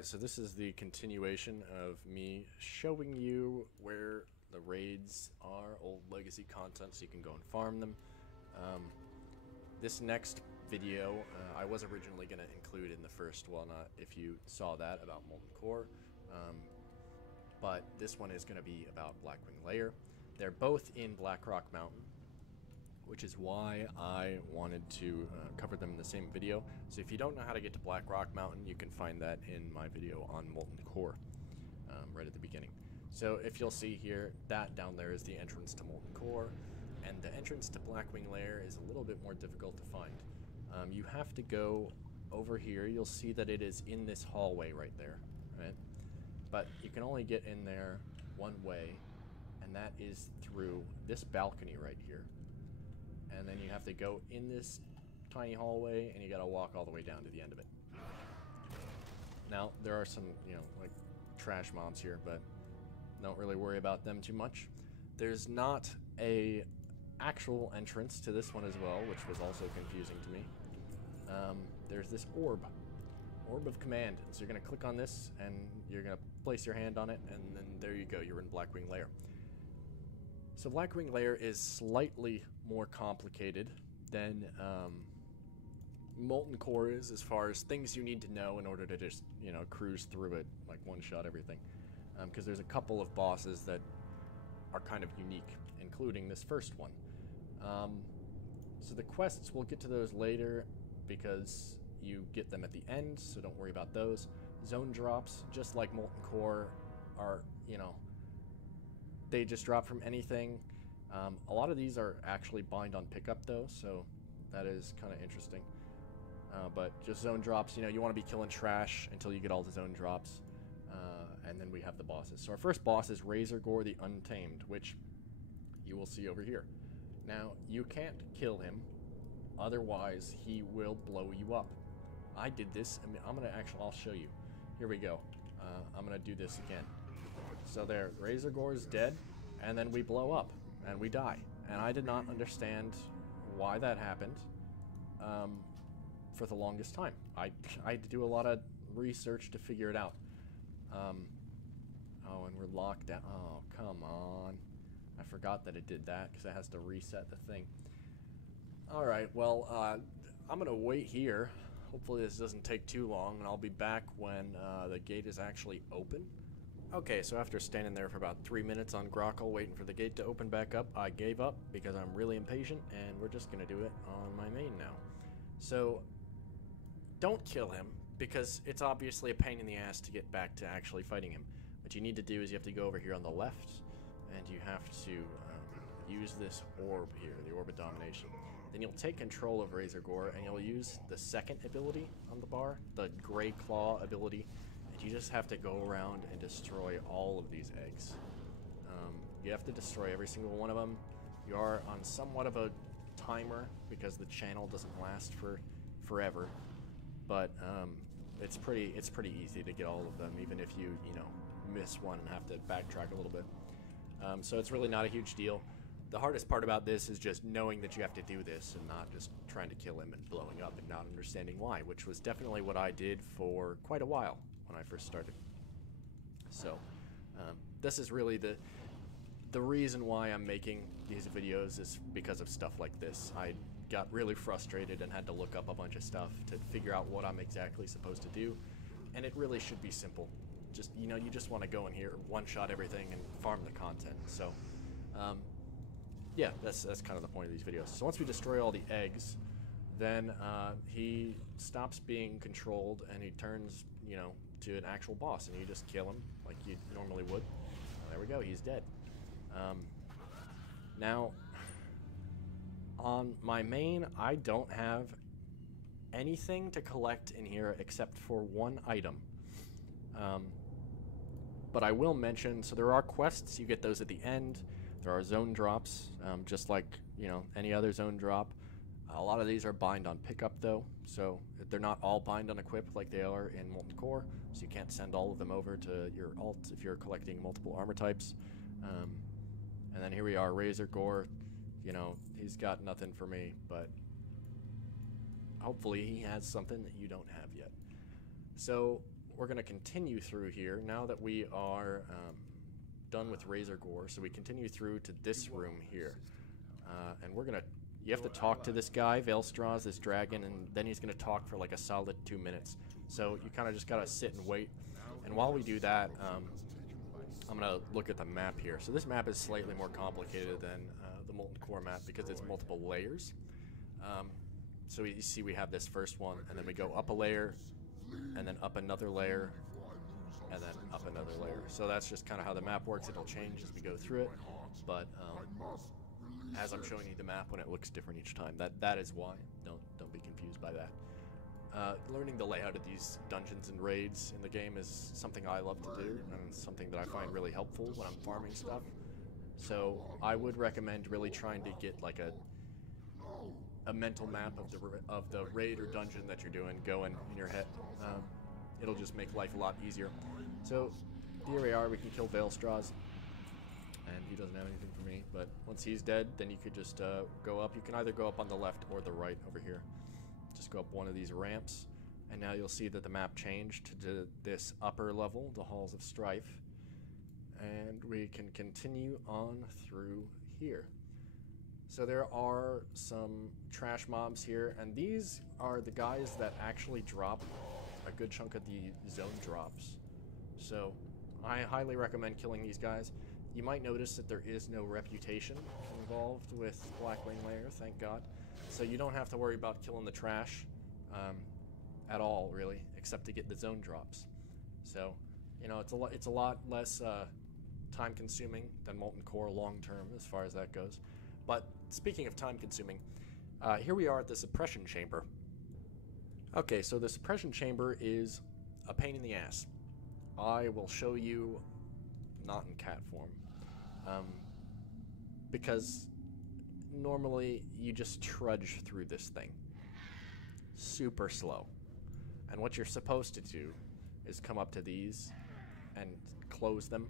Alright, so this is the continuation of me showing you where the raids are, old legacy content, so you can go and farm them. This next video, I was originally going to include in the first one, if you saw that, about Molten Core. But this one is going to be about Blackwing Lair. They're both in Blackrock Mountain, which is why I wanted to cover them in the same video. So if you don't know how to get to Blackrock Mountain, you can find that in my video on Molten Core, right at the beginning. So if you'll see here, that down there is the entrance to Molten Core, and the entrance to Blackwing Lair is a little bit more difficult to find. You have to go over here. You'll see that it is in this hallway right there, right? But you can only get in there one way, and that is through this balcony right here. And then you have to go in this tiny hallway, and you gotta walk all the way down to the end of it. Now, there are some, like trash mobs here, but don't really worry about them too much. There's not a actual entrance to this one as well, which was also confusing to me. There's this orb of command. So you're gonna click on this, and you're gonna place your hand on it, and then there you go, you're in Blackwing Lair. So Blackwing Lair is slightly more complicated than Molten Core is, as far as things you need to know in order to just, cruise through it, like one-shot everything. Because there's a couple of bosses that are kind of unique, including this first one. So the quests, we'll get to those later, because you get them at the end, so don't worry about those. Zone drops, just like Molten Core, are, they just drop from anything. A lot of these are actually bind on pickup though, so that is kind of interesting. But just zone drops, you want to be killing trash until you get all the zone drops. And then we have the bosses. So our first boss is Razorgore the Untamed, which you will see over here. Now, you can't kill him, otherwise he will blow you up. I did this, I'll show you. Here we go. I'm gonna do this again. So there, Razorgore's dead, and then we blow up, and we die. And I did not understand why that happened for the longest time. I had to do a lot of research to figure it out. Oh, and we're locked down. Oh, come on. I forgot that it did that, because it has to reset the thing. Alright, well, I'm gonna wait here. Hopefully this doesn't take too long, and I'll be back when the gate is actually open. Okay, so after standing there for about 3 minutes on Grockle waiting for the gate to open back up, I gave up because I'm really impatient, and we're just going to do it on my main now. So, don't kill him, because it's obviously a pain in the ass to get back to actually fighting him. What you need to do is you have to go over here on the left, and you have to use this orb here, the Orb of Domination. Then you'll take control of Razorgore, and you'll use the second ability on the bar, the Grey Claw ability. You just have to go around and destroy all of these eggs. You have to destroy every single one of them. You are on somewhat of a timer because the channel doesn't last for forever, but it's pretty easy to get all of them, even if you miss one and have to backtrack a little bit. So it's really not a huge deal. The hardest part about this is just knowing that you have to do this and not just trying to kill him and blowing up and not understanding why, which was definitely what I did for quite a while when I first started. So this is really the reason why I'm making these videos, is because of stuff like this. I got really frustrated and had to look up a bunch of stuff to figure out what I'm exactly supposed to do, and it really should be simple. Just you just want to go in here, one-shot everything, and farm the content. So yeah, that's kind of the point of these videos. So once we destroy all the eggs, then he stops being controlled, and he turns to an actual boss, and you just kill him like you normally would. Well, there we go, he's dead. Now, on my main, I don't have anything to collect in here except for one item. But I will mention, so there are quests, you get those at the end. There are zone drops, just like, any other zone drop. A lot of these are bind on pickup though, so they're not all bind on equip like they are in Molten Core, so you can't send all of them over to your alt if you're collecting multiple armor types. And then here we are, Razorgore. He's got nothing for me, but hopefully he has something that you don't have yet. So we're going to continue through here now that we are done with Razor Gore. So we continue through to this room here. And we're going to... You have to talk to this guy, Veilstraws, this dragon, and then he's going to talk for like a solid 2 minutes. So you kind of just got to sit and wait. And while we do that, I'm going to look at the map here. So this map is slightly more complicated than the Molten Core map because it's multiple layers. So you see we have this first one, and then we go up a layer, and then up another layer, and then up another layer. So that's just kind of how the map works. It'll change as we go through it, but as I'm showing you the map when it looks different each time, that is why. Don't be confused by that. Learning the layout of these dungeons and raids in the game is something I love to do, and something that I find really helpful when I'm farming stuff. So I would recommend really trying to get like a mental map of the raid or dungeon that you're doing going in your head. It'll just make life a lot easier. So here we are. We can kill Veilstraws, and he doesn't have anything for me. But once he's dead, then you could just go up. You can either go up on the left or the right over here. Just go up one of these ramps, and now you'll see that the map changed to this upper level, the Halls of Strife, and we can continue on through here. So there are some trash mobs here, and these are the guys that actually drop a good chunk of the zone drops. So I highly recommend killing these guys. You might notice that there is no reputation involved with Blackwing Lair, thank God. So you don't have to worry about killing the trash at all, really, except to get the zone drops. So, you know, it's a lot less time-consuming than Molten Core long-term as far as that goes. But speaking of time-consuming, here we are at the suppression chamber. Okay, so the suppression chamber is a pain in the ass. I will show you, not in cat form, because normally you just trudge through this thing super slow, and what you're supposed to do is come up to these and close them,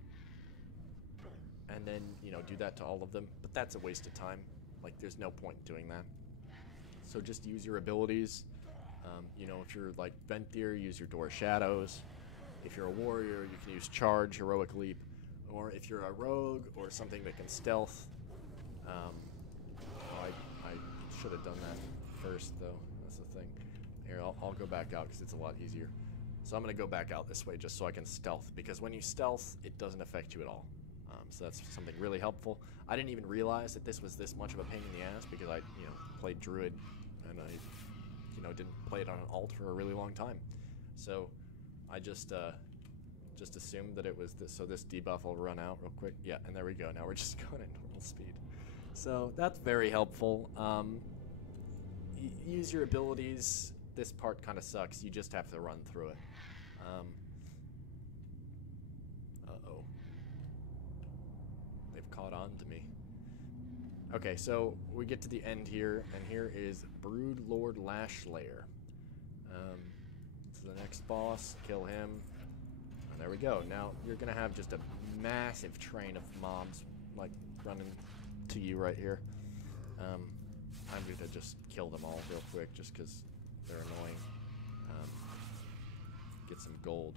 and then, you know, do that to all of them, but that's a waste of time. Like, there's no point in doing that. So just use your abilities. You know, if you're like Venthyr, use your Door of Shadows. If you're a warrior, you can use Charge, Heroic Leap, or if you're a rogue or something that can stealth, I should have done that first, though. That's the thing. Here, I'll go back out because it's a lot easier. So I'm going to go back out this way just so I can stealth, because when you stealth, it doesn't affect you at all. So that's something really helpful. I didn't even realize that this was this much of a pain in the ass because I, you know, played Druid, and I, you know, didn't play it on an alt for a really long time. So I just assumed that it was this, so this debuff will run out real quick. Yeah, and there we go. Now we're just going at normal speed. So that's very helpful. Use your abilities. This part kind of sucks. You just have to run through it. Uh-oh. They've caught on to me. Okay, so we get to the end here, and here is Brood Lord Lashlayer. To the next boss, kill him. And there we go. Now you're gonna have just a massive train of mobs like running to you right here. I'm gonna just kill them all real quick just because they're annoying. Get some gold.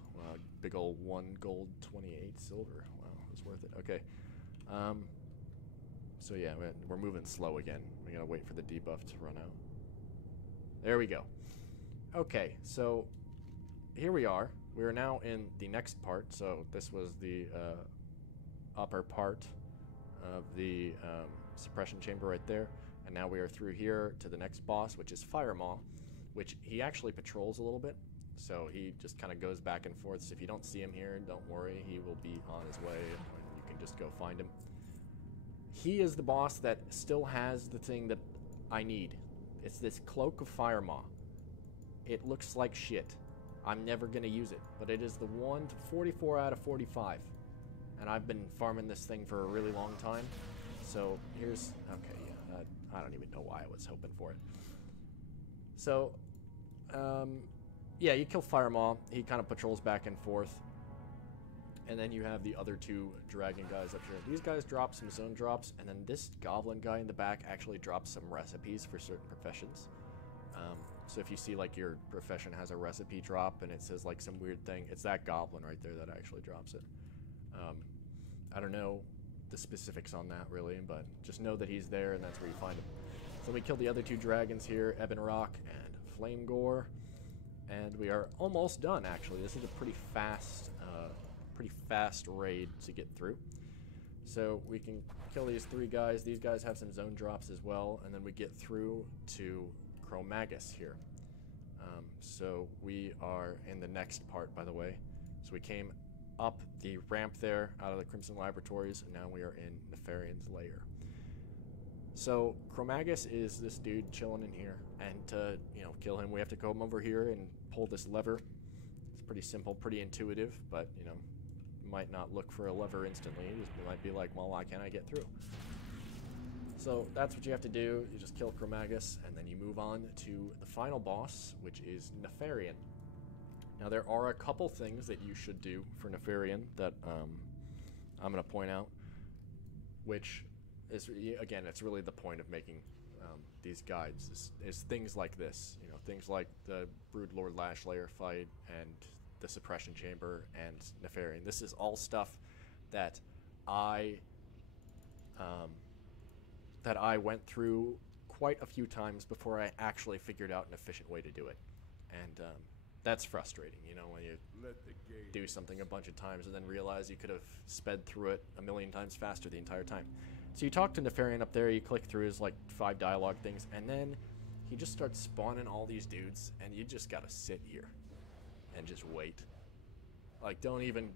Big old 1 gold, 28 silver. Wow, it was worth it. Okay. So yeah, we're moving slow again. We gotta wait for the debuff to run out. There we go. Okay, so here we are. We are now in the next part. So this was the upper part of the suppression chamber right there. And now we are through here to the next boss, which is Firemaw, which he actually patrols a little bit. So he just kind of goes back and forth. So if you don't see him here, don't worry. He will be on his way, and you can just go find him. He is the boss that still has the thing that I need. It's this Cloak of Firemaw. It looks like shit. I'm never going to use it, but it is the one to 44 out of 45. And I've been farming this thing for a really long time. So here's... Okay, yeah, I don't even know why I was hoping for it. So, yeah, you kill Firemaw. He kind of patrols back and forth. And then you have the other two dragon guys up here. These guys drop some zone drops, and then this goblin guy in the back actually drops some recipes for certain professions. So if you see like your profession has a recipe drop and it says like some weird thing, it's that goblin right there that actually drops it. I don't know the specifics on that really, but just know that he's there and that's where you find him. So we killed the other 2 dragons here, Ebon Rock and Flame Gore, and we are almost done actually. This is a pretty fast raid to get through. So we can kill these 3 guys. These guys have some zone drops as well, and then we get through to Chromagus here. So we are in the next part, by the way. So we came up the ramp there out of the Crimson Laboratories, and now we are in Nefarian's lair. So Chromagus is this dude chilling in here, and to kill him, we have to come over here and pull this lever. It's pretty simple, pretty intuitive, but you might not look for a lever instantly. You might be like, well, why can't I get through? So that's what you have to do. You just kill Chromagus, and then you move on to the final boss, which is Nefarian. Now there are a couple things that you should do for Nefarian that I'm going to point out, which is, again, it's really the point of making these guides, is things like this. Things like the Broodlord Lashlayer fight and the Suppression Chamber and Nefarian. This is all stuff that I went through quite a few times before I actually figured out an efficient way to do it. And that's frustrating, when you do something a bunch of times and then realize you could have sped through it a million times faster the entire time. So you talk to Nefarian up there, you click through his like 5 dialogue things, and then he just starts spawning all these dudes, and you just gotta sit here and just wait. Like, don't even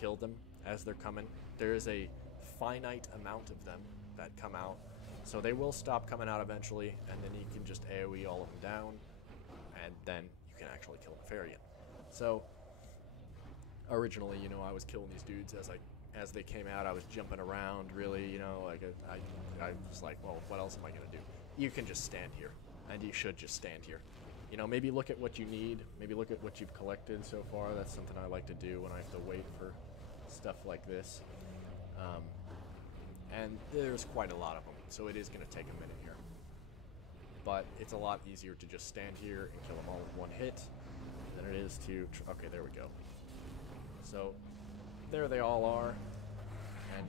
kill them as they're coming. There is a finite amount of them that come out, so they will stop coming out eventually, and then you can just AoE all of them down, and then you can actually kill Nefarian. So originally, I was killing these dudes as they came out. I was jumping around, really, like I was like, well, what else am I gonna do? You can just stand here, and you should just stand here. Maybe look at what you need, maybe look at what you've collected so far. That's something I like to do when I have to wait for stuff like this. And there's quite a lot of them, so it is going to take a minute here. But it's a lot easier to just stand here and kill them all with one hit than it is to... Okay, there we go. So, there they all are, and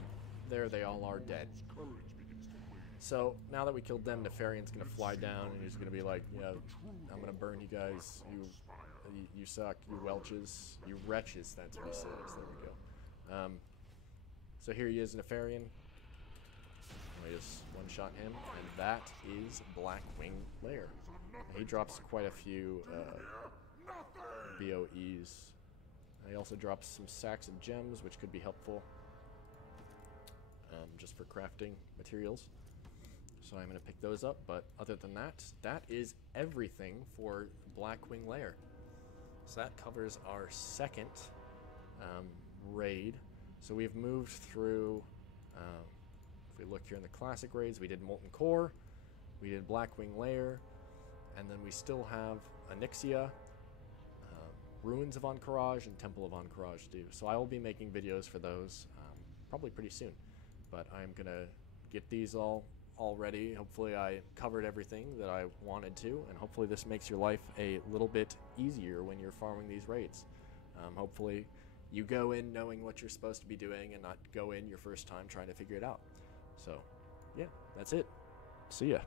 there they all are dead. So, now that we killed them, Nefarian's going to fly down, and he's going to be like, I'm going to burn you guys, you suck, you welches, you wretches, that's what he says. There we go. So here he is, Nefarian. I just one-shot him, and that is BLACKWING LAIR. He drops quite a few BOEs. He also drops some sacks of gems, which could be helpful just for crafting materials. So I'm going to pick those up, but other than that, that is everything for BLACKWING LAIR. So that covers our second raid. So we've moved through, if we look here in the classic raids, we did Molten Core, we did BLACKWING LAIR, and then we still have Onyxia, Ruins of Ahn'Qiraj, and Temple of Ahn'Qiraj to do. So I will be making videos for those probably pretty soon. But I'm going to get these all ready. Hopefully I covered everything that I wanted to, and hopefully this makes your life a little bit easier when you're farming these raids. Hopefully you go in knowing what you're supposed to be doing and not go in your first time trying to figure it out. So, yeah, that's it. See ya.